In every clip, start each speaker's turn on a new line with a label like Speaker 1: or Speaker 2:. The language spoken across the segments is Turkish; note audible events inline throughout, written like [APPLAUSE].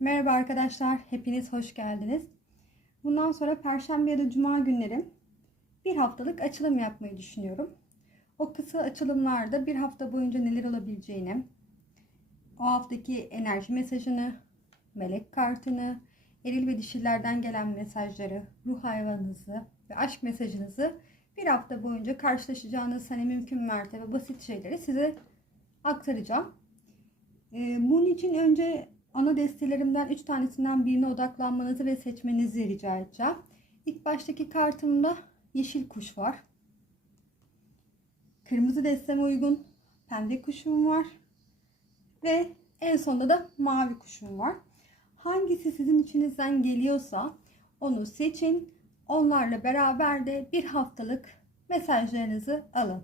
Speaker 1: Merhaba arkadaşlar, hepiniz hoş geldiniz. Bundan sonra Perşembe ya da Cuma günleri bir haftalık açılım yapmayı düşünüyorum. O kısa açılımlarda bir hafta boyunca neler olabileceğini, o haftaki enerji mesajını, melek kartını, eril ve dişilerden gelen mesajları, ruh hayvanınızı ve aşk mesajınızı bir hafta boyunca karşılaşacağınız hani mümkün mertebe basit şeyleri size aktaracağım. Ee, bunun için önce ana destelerimden 3 tanesinden birine odaklanmanızı ve seçmenizi rica edeceğim. İlk baştaki kartımda yeşil kuş var. Kırmızı desteme uygun pembe kuşum var. Ve en sonunda da mavi kuşum var. Hangisi sizin içinizden geliyorsa onu seçin. Onlarla beraber de bir haftalık mesajlarınızı alın.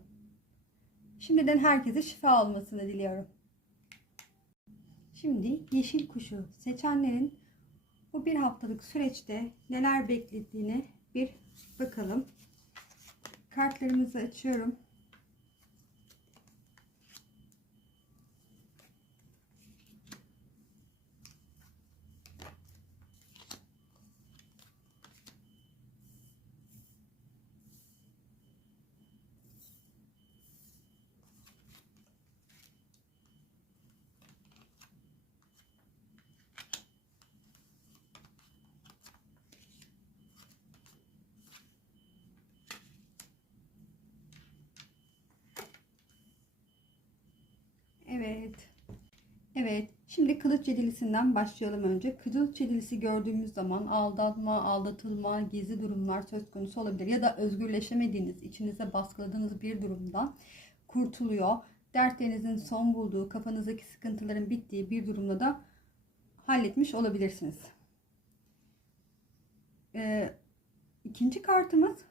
Speaker 1: Şimdiden herkese şifa olmasını diliyorum. Şimdi yeşil kuşu seçenlerin bu bir haftalık süreçte neler beklediğini bir bakalım. Kartlarımızı açıyorum. Evet. Evet. Şimdi kılıç yedilisinden başlayalım önce. Kılıç yedilisi gördüğümüz zaman aldatma, aldatılma, gizli durumlar söz konusu olabilir. Ya da özgürleşemediğiniz, içinize baskıladığınız bir durumdan kurtuluyor. Dertlerinizin son bulduğu, kafanızdaki sıkıntıların bittiği bir durumda da halletmiş olabilirsiniz. Ee, ikinci kartımız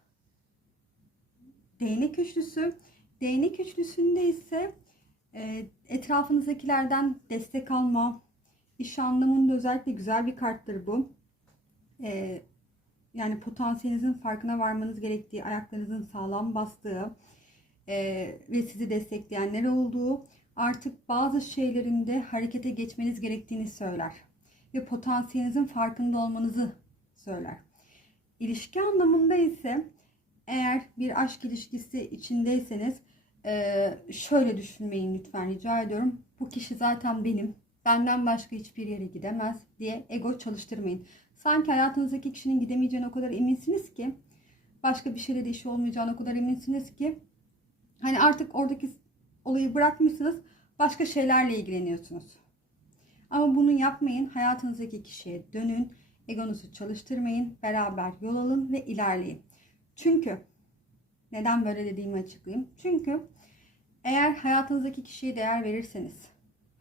Speaker 1: değnek üçlüsü. Değnek üçlüsünde ise etrafınızdakilerden destek alma, iş anlamında özellikle güzel bir karttır bu. E, yani potansiyelinizin farkına varmanız gerektiği, ayaklarınızın sağlam bastığı e, ve sizi destekleyenler olduğu, artık bazı şeylerinde harekete geçmeniz gerektiğini söyler. Ve potansiyelinizin farkında olmanızı söyler. İlişki anlamında ise eğer bir aşk ilişkisi içindeyseniz ee, şöyle düşünmeyin lütfen rica ediyorum. Bu kişi zaten benim. Benden başka hiçbir yere gidemez diye ego çalıştırmayın. Sanki hayatınızdaki kişinin gidemeyeceğine o kadar eminsiniz ki başka bir şeyle de işi olmayacağına o kadar eminsiniz ki hani artık oradaki olayı bırakmışsınız başka şeylerle ilgileniyorsunuz. Ama bunu yapmayın. Hayatınızdaki kişiye dönün. Egonuzu çalıştırmayın. Beraber yol alın ve ilerleyin. Çünkü neden böyle dediğimi açıklayayım. Çünkü eğer hayatınızdaki kişiye değer verirseniz,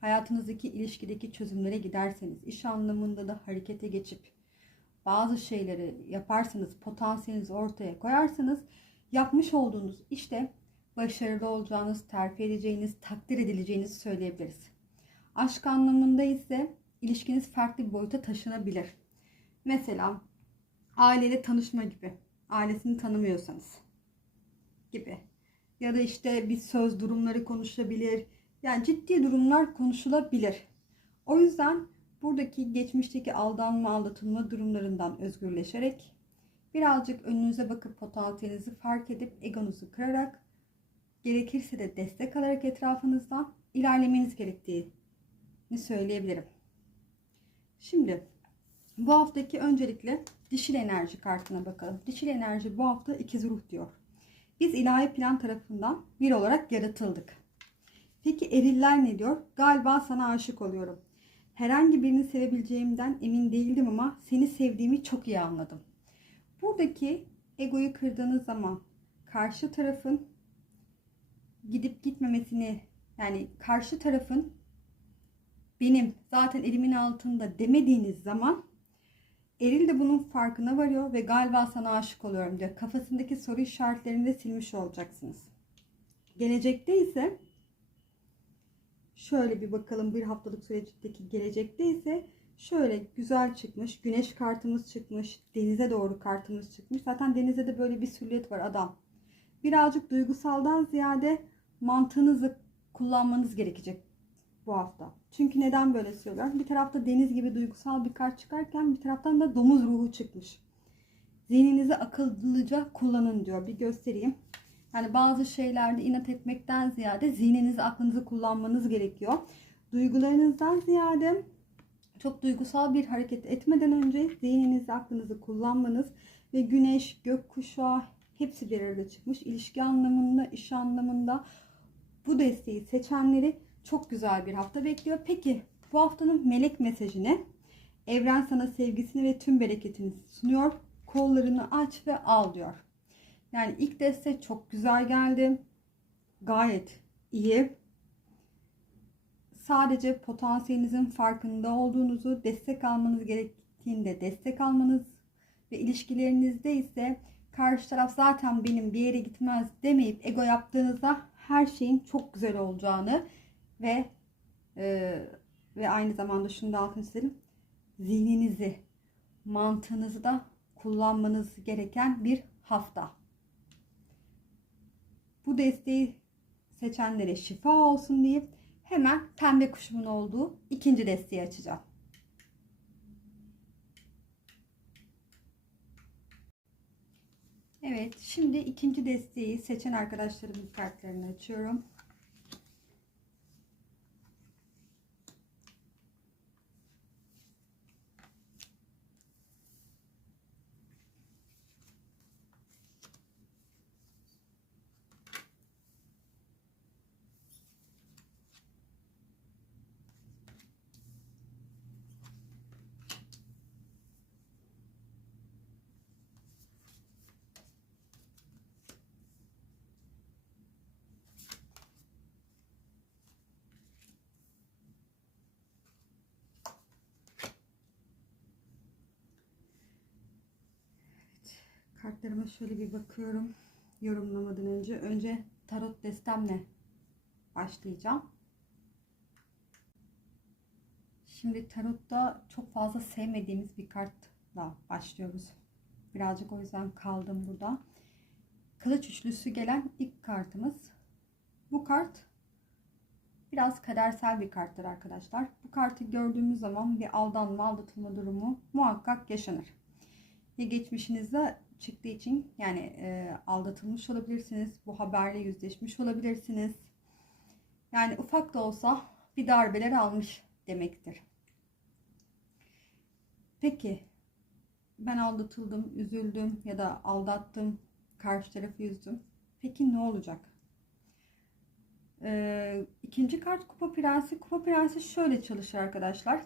Speaker 1: hayatınızdaki ilişkideki çözümlere giderseniz, iş anlamında da harekete geçip bazı şeyleri yaparsanız, potansiyelinizi ortaya koyarsanız yapmış olduğunuz işte başarılı olacağınız, terfi edeceğiniz, takdir edileceğinizi söyleyebiliriz. Aşk anlamında ise ilişkiniz farklı bir boyuta taşınabilir. Mesela aileyle tanışma gibi. Ailesini tanımıyorsanız gibi. Ya da işte bir söz durumları konuşabilir. Yani ciddi durumlar konuşulabilir. O yüzden buradaki geçmişteki aldanma, aldatılma durumlarından özgürleşerek birazcık önünüze bakıp potansiyelinizi fark edip egonuzu kırarak gerekirse de destek alarak etrafınızdan ilerlemeniz gerektiğini söyleyebilirim. Şimdi bu haftaki öncelikle dişil enerji kartına bakalım. Dişil enerji bu hafta ikiz ruh diyor. Biz ilahi plan tarafından bir olarak yaratıldık. Peki eriller ne diyor? Galiba sana aşık oluyorum. Herhangi birini sevebileceğimden emin değildim ama seni sevdiğimi çok iyi anladım. Buradaki egoyu kırdığınız zaman karşı tarafın gidip gitmemesini yani karşı tarafın benim zaten elimin altında demediğiniz zaman Eril de bunun farkına varıyor ve galiba sana aşık oluyorum diyor. Kafasındaki soru işaretlerini de silmiş olacaksınız. Gelecekte ise şöyle bir bakalım bir haftalık süreçteki gelecekte ise şöyle güzel çıkmış. Güneş kartımız çıkmış. Denize doğru kartımız çıkmış. Zaten denize de böyle bir silüet var adam. Birazcık duygusaldan ziyade mantığınızı kullanmanız gerekecek bu hafta. Çünkü neden böyle söylüyorum? Bir tarafta deniz gibi duygusal bir kart çıkarken bir taraftan da domuz ruhu çıkmış. Zihninizi akıllıca kullanın diyor. Bir göstereyim. Yani bazı şeylerde inat etmekten ziyade zihninizi, aklınızı kullanmanız gerekiyor. Duygularınızdan ziyade çok duygusal bir hareket etmeden önce zihninizi, aklınızı kullanmanız ve güneş, gökkuşağı hepsi bir arada çıkmış. İlişki anlamında, iş anlamında bu desteği seçenleri çok güzel bir hafta bekliyor. Peki bu haftanın melek mesajını evren sana sevgisini ve tüm bereketini sunuyor. Kollarını aç ve al diyor. Yani ilk destek çok güzel geldi. Gayet iyi. Sadece potansiyelinizin farkında olduğunuzu, destek almanız gerektiğinde destek almanız ve ilişkilerinizde ise karşı taraf zaten benim bir yere gitmez demeyip ego yaptığınızda her şeyin çok güzel olacağını ve e, ve aynı zamanda şunu da altını çizelim. Zihninizi, mantığınızı da kullanmanız gereken bir hafta. Bu desteği seçenlere şifa olsun deyip hemen pembe kuşumun olduğu ikinci desteği açacağım. Evet, şimdi ikinci desteği seçen arkadaşlarımın kartlarını açıyorum. Kartlarıma şöyle bir bakıyorum. Yorumlamadan önce. Önce tarot destemle başlayacağım. Şimdi tarotta çok fazla sevmediğimiz bir kartla başlıyoruz. Birazcık o yüzden kaldım burada. Kılıç üçlüsü gelen ilk kartımız. Bu kart biraz kadersel bir karttır arkadaşlar. Bu kartı gördüğümüz zaman bir aldanma, aldatılma durumu muhakkak yaşanır. Ya geçmişinizde çıktığı için yani e, aldatılmış olabilirsiniz. Bu haberle yüzleşmiş olabilirsiniz. Yani ufak da olsa bir darbeler almış demektir. Peki ben aldatıldım, üzüldüm ya da aldattım, karşı tarafı üzdüm. Peki ne olacak? Ee, ikinci kart Kupa Prensi. Kupa Prensi şöyle çalışır arkadaşlar.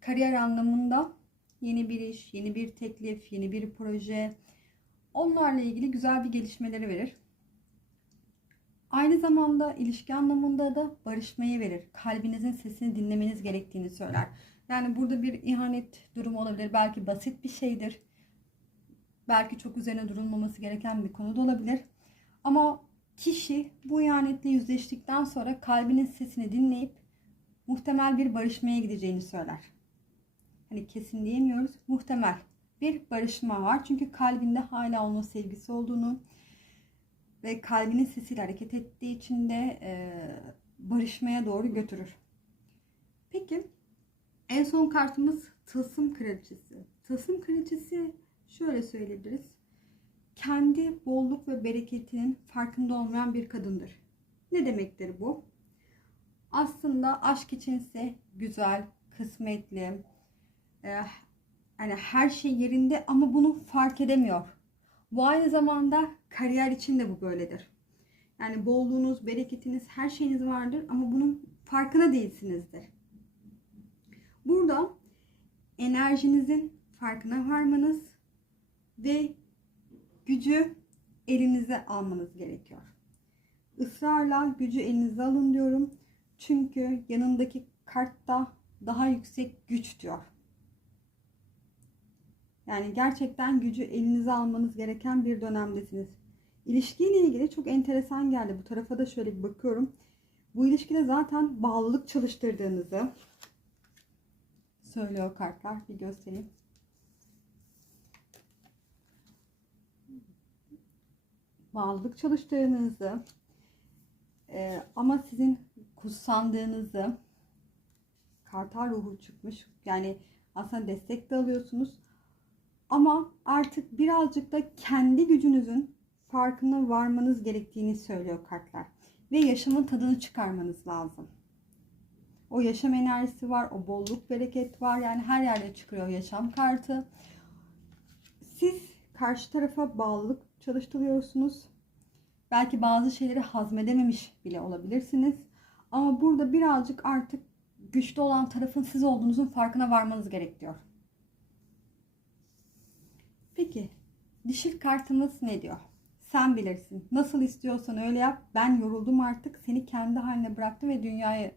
Speaker 1: Kariyer anlamında yeni bir iş, yeni bir teklif, yeni bir proje, onlarla ilgili güzel bir gelişmeleri verir. Aynı zamanda ilişki anlamında da barışmayı verir. Kalbinizin sesini dinlemeniz gerektiğini söyler. Yani burada bir ihanet durumu olabilir. Belki basit bir şeydir. Belki çok üzerine durulmaması gereken bir konu da olabilir. Ama kişi bu ihanetle yüzleştikten sonra kalbinin sesini dinleyip muhtemel bir barışmaya gideceğini söyler. Hani kesin diyemiyoruz. Muhtemel bir barışma var. Çünkü kalbinde hala onun sevgisi olduğunu ve kalbinin sesiyle hareket ettiği için de e, barışmaya doğru götürür. Peki en son kartımız Tılsım Kraliçesi. Tılsım Kraliçesi şöyle söyleyebiliriz. Kendi bolluk ve bereketinin farkında olmayan bir kadındır. Ne demektir bu? Aslında aşk içinse güzel, kısmetli, e, yani her şey yerinde ama bunu fark edemiyor. Bu aynı zamanda kariyer için de bu böyledir. Yani bolluğunuz, bereketiniz, her şeyiniz vardır ama bunun farkına değilsinizdir. Burada enerjinizin farkına varmanız ve gücü elinize almanız gerekiyor. Israrla gücü elinize alın diyorum. Çünkü yanındaki kartta daha yüksek güç diyor. Yani gerçekten gücü elinize almanız gereken bir dönemdesiniz. İlişkiyle ilgili çok enteresan geldi. Bu tarafa da şöyle bir bakıyorum. Bu ilişkide zaten bağlılık çalıştırdığınızı söylüyor kartlar. Bir göstereyim. Bağlılık çalıştığınızı e, ama sizin kutsandığınızı kartal ruhu çıkmış. Yani aslında destek de alıyorsunuz. Ama artık birazcık da kendi gücünüzün farkına varmanız gerektiğini söylüyor kartlar. Ve yaşamın tadını çıkarmanız lazım. O yaşam enerjisi var, o bolluk bereket var. Yani her yerde çıkıyor yaşam kartı. Siz karşı tarafa bağlılık çalıştırıyorsunuz. Belki bazı şeyleri hazmedememiş bile olabilirsiniz. Ama burada birazcık artık güçlü olan tarafın siz olduğunuzun farkına varmanız gerekiyor. Peki dişil kartımız ne diyor? Sen bilirsin. Nasıl istiyorsan öyle yap. Ben yoruldum artık. Seni kendi haline bıraktım ve dünyaya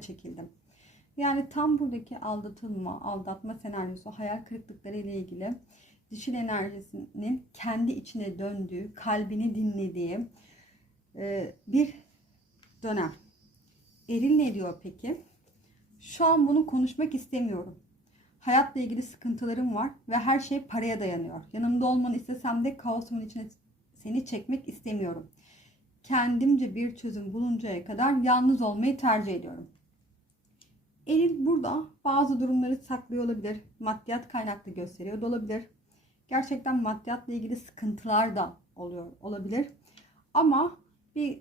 Speaker 1: çekildim. Yani tam buradaki aldatılma, aldatma senaryosu, hayal kırıklıkları ile ilgili dişil enerjisinin kendi içine döndüğü, kalbini dinlediği e, bir dönem. Eril ne diyor peki? Şu an bunu konuşmak istemiyorum. Hayatla ilgili sıkıntılarım var ve her şey paraya dayanıyor. Yanımda olmanı istesem de kaosumun içine seni çekmek istemiyorum. Kendimce bir çözüm buluncaya kadar yalnız olmayı tercih ediyorum. Eril burada bazı durumları saklıyor olabilir. Maddiyat kaynaklı gösteriyor da olabilir. Gerçekten maddiyatla ilgili sıkıntılar da oluyor olabilir. Ama bir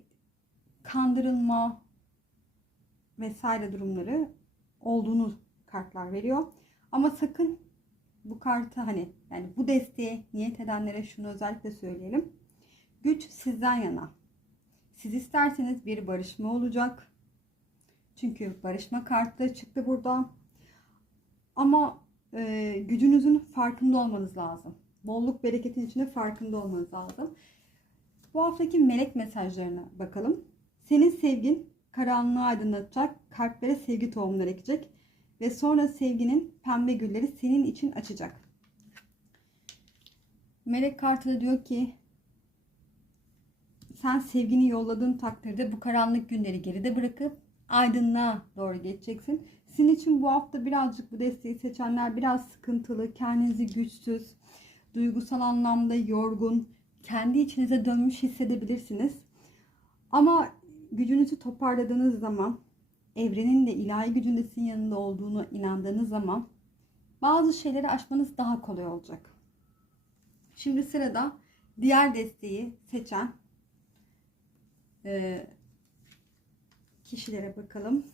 Speaker 1: kandırılma vesaire durumları olduğunu kartlar veriyor. Ama sakın bu kartı hani yani bu desteğe niyet edenlere şunu özellikle söyleyelim. Güç sizden yana. Siz isterseniz bir barışma olacak. Çünkü barışma kartı çıktı burada. Ama e, gücünüzün farkında olmanız lazım. Bolluk bereketin içinde farkında olmanız lazım. Bu haftaki melek mesajlarına bakalım. Senin sevgin karanlığı aydınlatacak, kalplere sevgi tohumları ekecek ve sonra sevginin pembe gülleri senin için açacak. Melek kartı da diyor ki sen sevgini yolladığın takdirde bu karanlık günleri geride bırakıp aydınlığa doğru geçeceksin. Sizin için bu hafta birazcık bu desteği seçenler biraz sıkıntılı, kendinizi güçsüz, duygusal anlamda yorgun, kendi içinize dönmüş hissedebilirsiniz. Ama gücünüzü toparladığınız zaman, evrenin de ilahi gücünde sizin yanında olduğunu inandığınız zaman bazı şeyleri aşmanız daha kolay olacak. Şimdi sırada diğer desteği seçen e, kişilere bakalım.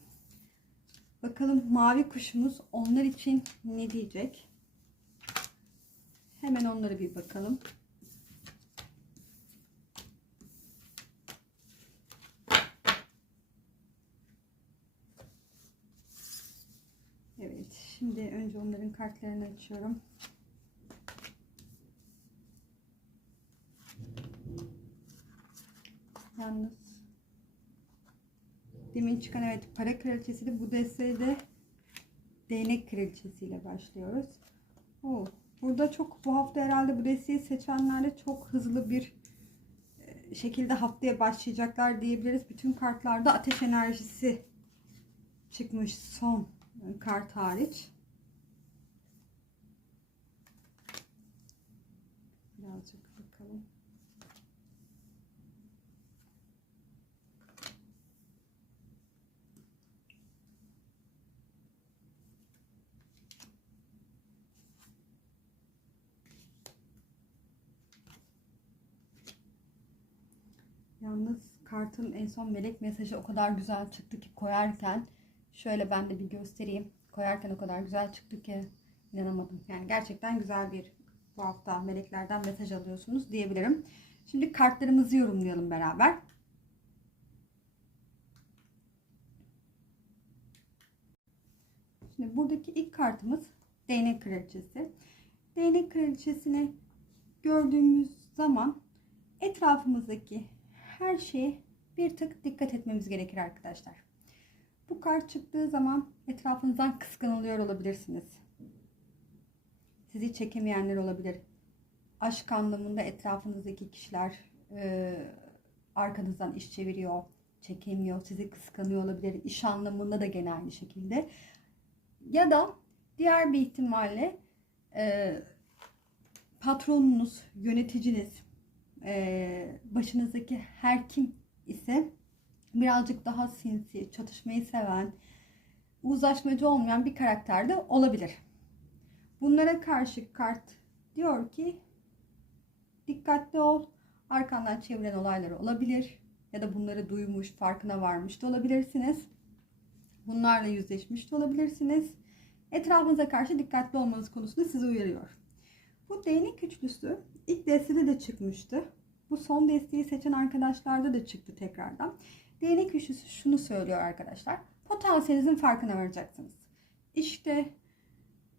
Speaker 1: Bakalım mavi kuşumuz onlar için ne diyecek? Hemen onlara bir bakalım. Evet, şimdi önce onların kartlarını açıyorum. Yalnız demin çıkan evet para kraliçesi de bu desteği de değnek kraliçesiyle başlıyoruz. Oo, burada çok bu hafta herhalde bu desteği seçenlerle çok hızlı bir e, şekilde haftaya başlayacaklar diyebiliriz. Bütün kartlarda ateş enerjisi çıkmış son kart hariç. Birazcık bakalım. Yalnız kartın en son melek mesajı o kadar güzel çıktı ki koyarken şöyle ben de bir göstereyim. Koyarken o kadar güzel çıktı ki inanamadım. Yani gerçekten güzel bir bu hafta meleklerden mesaj alıyorsunuz diyebilirim. Şimdi kartlarımızı yorumlayalım beraber. Şimdi buradaki ilk kartımız değnek kraliçesi. Değnek kraliçesini gördüğümüz zaman etrafımızdaki her şeye bir tık dikkat etmemiz gerekir arkadaşlar. Bu kart çıktığı zaman etrafınızdan kıskanılıyor olabilirsiniz. Sizi çekemeyenler olabilir. Aşk anlamında etrafınızdaki kişiler e, arkanızdan iş çeviriyor, çekemiyor, sizi kıskanıyor olabilir. İş anlamında da gene aynı şekilde. Ya da diğer bir ihtimalle e, patronunuz, yöneticiniz, e, başınızdaki her kim ise birazcık daha sinsi, çatışmayı seven, uzlaşmacı olmayan bir karakter de olabilir. Bunlara karşı kart diyor ki dikkatli ol. Arkandan çeviren olayları olabilir ya da bunları duymuş, farkına varmış da olabilirsiniz. Bunlarla yüzleşmiş de olabilirsiniz. Etrafınıza karşı dikkatli olmanız konusunda sizi uyarıyor. Bu değnek üçlüsü ilk destede de çıkmıştı. Bu son desteği seçen arkadaşlarda da çıktı tekrardan. Değnek üçlüsü şunu söylüyor arkadaşlar. Potansiyelinizin farkına varacaksınız. İşte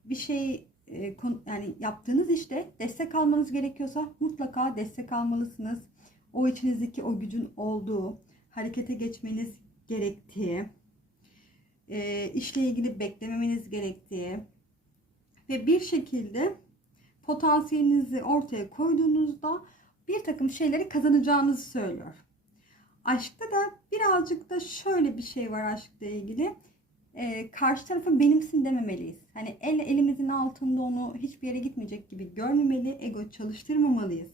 Speaker 1: bir şey e, yani yaptığınız işte destek almanız gerekiyorsa mutlaka destek almalısınız. O içinizdeki o gücün olduğu, harekete geçmeniz gerektiği, e, işle ilgili beklememeniz gerektiği ve bir şekilde potansiyelinizi ortaya koyduğunuzda bir takım şeyleri kazanacağınızı söylüyor. Aşkta da birazcık da şöyle bir şey var aşkla ilgili. Ee, karşı tarafa benimsin dememeliyiz. Hani el elimizin altında onu hiçbir yere gitmeyecek gibi görmemeli, ego çalıştırmamalıyız.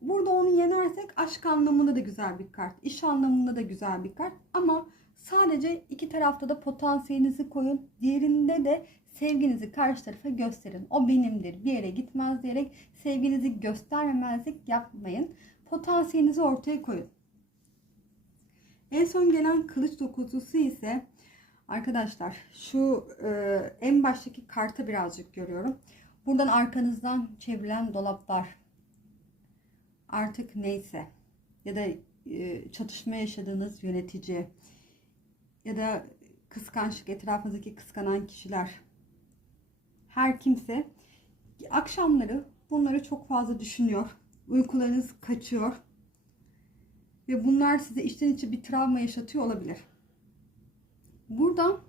Speaker 1: Burada onu yenersek aşk anlamında da güzel bir kart, iş anlamında da güzel bir kart ama sadece iki tarafta da potansiyelinizi koyun. Diğerinde de sevginizi karşı tarafa gösterin. O benimdir, bir yere gitmez diyerek sevginizi göstermemezlik yapmayın. Potansiyelinizi ortaya koyun. En son gelen kılıç dokuzusu ise arkadaşlar şu e, en baştaki kartı birazcık görüyorum. Buradan arkanızdan çevrilen dolaplar artık neyse ya da e, çatışma yaşadığınız yönetici ya da kıskançlık etrafınızdaki kıskanan kişiler her kimse akşamları bunları çok fazla düşünüyor. Uykularınız kaçıyor. Ve bunlar size içten içe bir travma yaşatıyor olabilir. Burada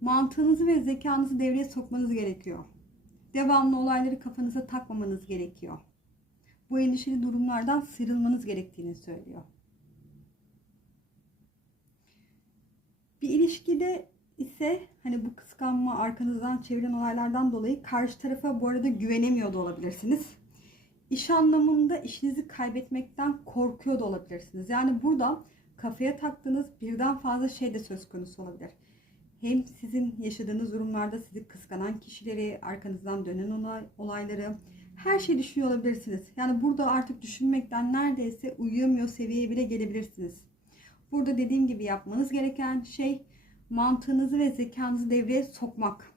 Speaker 1: mantığınızı ve zekanızı devreye sokmanız gerekiyor. Devamlı olayları kafanıza takmamanız gerekiyor. Bu endişeli durumlardan sıyrılmanız gerektiğini söylüyor. Bir ilişkide ise hani bu kıskanma arkanızdan çeviren olaylardan dolayı karşı tarafa bu arada güvenemiyor da olabilirsiniz. İş anlamında işinizi kaybetmekten korkuyor da olabilirsiniz. Yani burada kafaya taktığınız birden fazla şey de söz konusu olabilir. Hem sizin yaşadığınız durumlarda sizi kıskanan kişileri, arkanızdan dönen olay, olayları, her şeyi düşünüyor olabilirsiniz. Yani burada artık düşünmekten neredeyse uyuyamıyor seviyeye bile gelebilirsiniz. Burada dediğim gibi yapmanız gereken şey mantığınızı ve zekanızı devreye sokmak.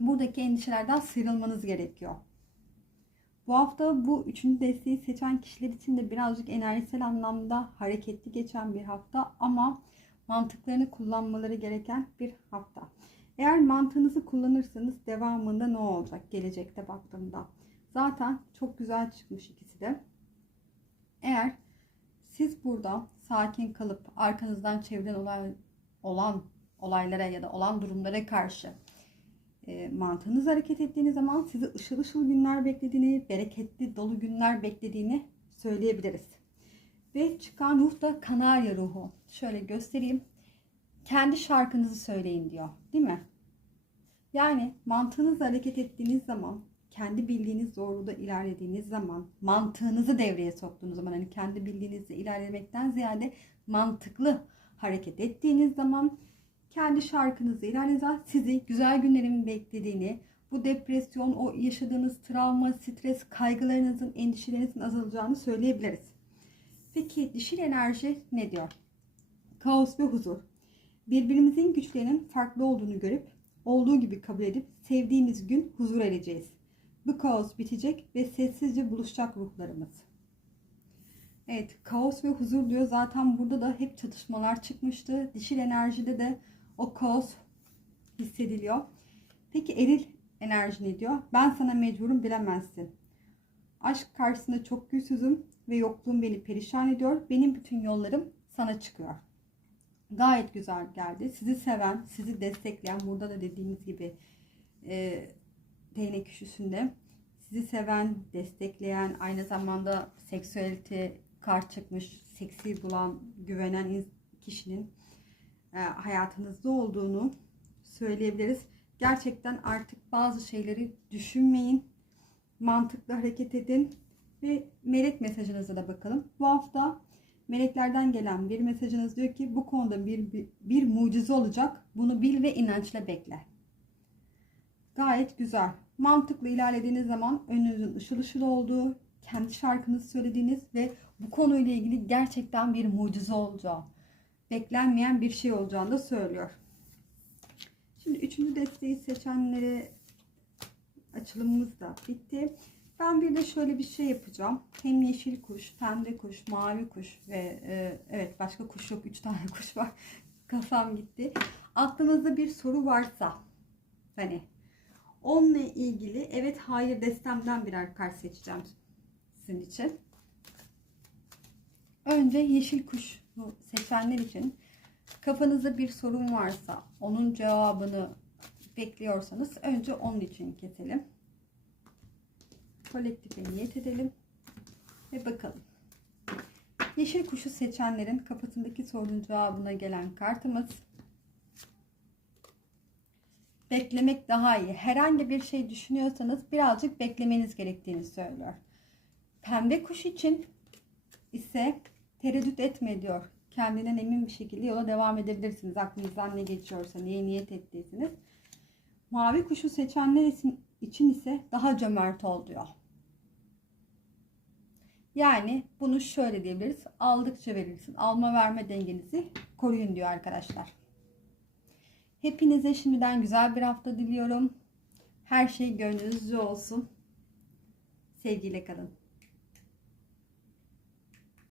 Speaker 1: Buradaki endişelerden sıyrılmanız gerekiyor. Bu hafta bu üçüncü desteği seçen kişiler için de birazcık enerjisel anlamda hareketli geçen bir hafta ama mantıklarını kullanmaları gereken bir hafta. Eğer mantığınızı kullanırsanız devamında ne olacak gelecekte baktığımda? Zaten çok güzel çıkmış ikisi de. Eğer siz burada sakin kalıp arkanızdan çevrilen olay, olan olaylara ya da olan durumlara karşı e, mantığınız hareket ettiğiniz zaman sizi ışıl ışıl günler beklediğini, bereketli dolu günler beklediğini söyleyebiliriz. Ve çıkan ruh da kanarya ruhu. Şöyle göstereyim. Kendi şarkınızı söyleyin diyor. Değil mi? Yani mantığınızla hareket ettiğiniz zaman, kendi bildiğiniz doğrultuda ilerlediğiniz zaman, mantığınızı devreye soktuğunuz zaman, hani kendi bildiğinizle ilerlemekten ziyade mantıklı hareket ettiğiniz zaman kendi şarkınızı ilerlediğinizde sizi güzel günlerin beklediğini, bu depresyon, o yaşadığınız travma, stres, kaygılarınızın, endişelerinizin azalacağını söyleyebiliriz. Peki dişil enerji ne diyor? Kaos ve huzur. Birbirimizin güçlerinin farklı olduğunu görüp, olduğu gibi kabul edip sevdiğimiz gün huzur ereceğiz. Bu kaos bitecek ve sessizce buluşacak ruhlarımız. Evet, kaos ve huzur diyor. Zaten burada da hep çatışmalar çıkmıştı. Dişil enerjide de o kaos hissediliyor. Peki eril enerji ne diyor? Ben sana mecburum bilemezsin. Aşk karşısında çok güçsüzüm ve yokluğum beni perişan ediyor. Benim bütün yollarım sana çıkıyor. Gayet güzel geldi. Sizi seven, sizi destekleyen, burada da dediğimiz gibi e, değnek küşüsünde sizi seven, destekleyen, aynı zamanda seksüelite kart çıkmış, seksi bulan, güvenen in- kişinin hayatınızda olduğunu söyleyebiliriz. Gerçekten artık bazı şeyleri düşünmeyin, mantıklı hareket edin ve melek mesajınıza da bakalım. Bu hafta meleklerden gelen bir mesajınız diyor ki bu konuda bir, bir, bir mucize olacak. Bunu bil ve inançla bekle. Gayet güzel. Mantıklı ilerlediğiniz zaman önünüzün ışıl ışıl olduğu, kendi şarkınızı söylediğiniz ve bu konuyla ilgili gerçekten bir mucize olacağı, beklenmeyen bir şey olacağını da söylüyor. Şimdi üçüncü desteği seçenlere açılımımız da bitti. Ben bir de şöyle bir şey yapacağım. Hem yeşil kuş, pembe kuş, mavi kuş ve e, evet başka kuş yok. Üç tane [LAUGHS] kuş var. Kafam gitti. Aklınızda bir soru varsa hani onunla ilgili evet hayır destemden birer kart seçeceğim sizin için. Önce yeşil kuş seçenler için kafanızda bir sorun varsa onun cevabını bekliyorsanız önce onun için keselim. Kolektife niyet edelim ve bakalım. Yeşil kuşu seçenlerin kafasındaki sorunun cevabına gelen kartımız beklemek daha iyi. Herhangi bir şey düşünüyorsanız birazcık beklemeniz gerektiğini söylüyor. Pembe kuş için ise tereddüt etme diyor. Kendinden emin bir şekilde yola devam edebilirsiniz. Aklınızdan ne geçiyorsa, neye niyet ettiyseniz. Mavi kuşu seçenler için ise daha cömert ol diyor. Yani bunu şöyle diyebiliriz. Aldıkça verirsin. Alma verme dengenizi koruyun diyor arkadaşlar. Hepinize şimdiden güzel bir hafta diliyorum. Her şey gönlünüzce olsun. Sevgiyle kalın.